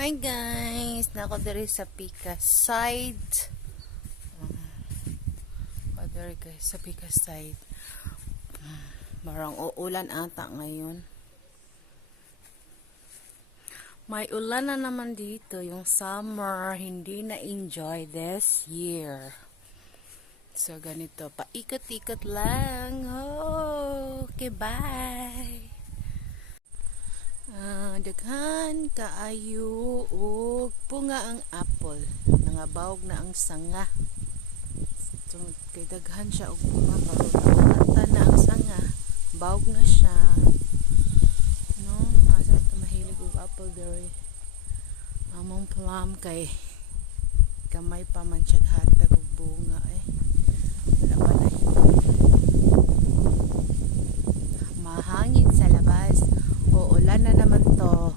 Hi guys, nako diri sa Pika side. Diri guys sa Pika side. Marang uulan ata ngayon. May ulan na naman dito, yung summer hindi na enjoy this year. So ganito, paikot-ikot lang. Oh, okay, bye. Daghan kaayo og bunga ang apple, nangabawog na ang sanga. So kay daghan siya og bunga karon ata na ang sanga, bawog na siya. No, asa ito mahilig og apple dere. Among plum kay gamay pa man siya hatag og bunga wala pa na mahangin sa labas. Uulan na naman to.